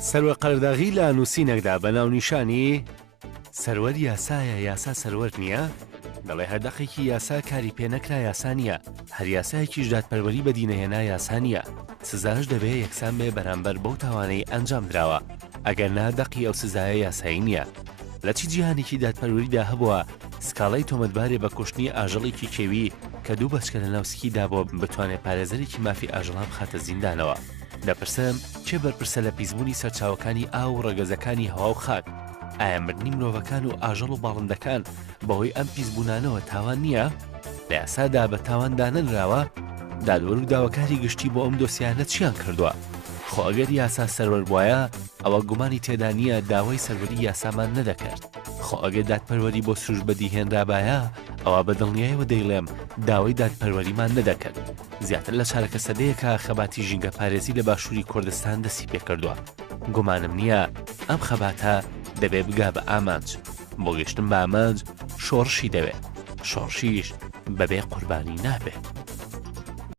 سەروە قەرداغی لە نووسینێکدا بە ناونیشانی سەروەر یاسایە یاسا سەروەر نییە؟ دەڵێ هەردەقێکی یاسا کاری پێنەکرا یاسا نییە، هەر یاسایەکیش دادپەروەری بەدینەهێنا یاسا نییە، سزاش دەبێت یەکسان بێ بەرامبەر بەو تاوانەی ئەنجام درراوە، ئەگەر نادەقی ئەو سزایە یاسایی نییە. لە چی جیهانێکی دادپەروەریدا هەبووە سکاڵای تۆمەتبارێ بە کوشتنی ئاژەڵێکی کێوی کە دوو بەچکە لە ناوسکیدا بۆ بتوانێت پارێزەرێکی مافی ئاژەڵا بخاتە زیندانەوە. دەپرسم چێ بەرپرسە لە پیسبوونی سەرچاوەکانی ئاو و ڕەگەزەکانی هەوا و خاک؟ ئایا مردنی مرۆڤەکان و ئاژەڵ و باڵندەکان بەهۆی ئەم پیسبوونانەوە تاوان نییە؟ لە یاسادا بە تاوان دانراوە؟ دادوەر و داواکاری گشتی بۆ ئەم دۆسیانە چیان کردووە؟ خۆ ئەگەر یاسا سەروەر بووایە ئەوە گومانی تێدا نییە داوای سەروەری یاسامان نەدەکرد. خۆ ئەگەر دادپەروەری بۆ سروش بەدیهێنرابایە ئەوە بەدڵنیاییەوە دەیڵێم داوای دادپەروەریمان نەدەکرد. زیاتر لە چارەکە سەدەیەکە خەباتی ژینگە پارێزی لە باشووری کوردستان دەستی پێکردووە. گومانم نییە ئەم خەباتە دەبێ بگا بە ئامانج. بۆ گەشتن بە ئامانج شۆڕشی دەوێت، شۆڕشیش بەبێ قوربانی نابێت.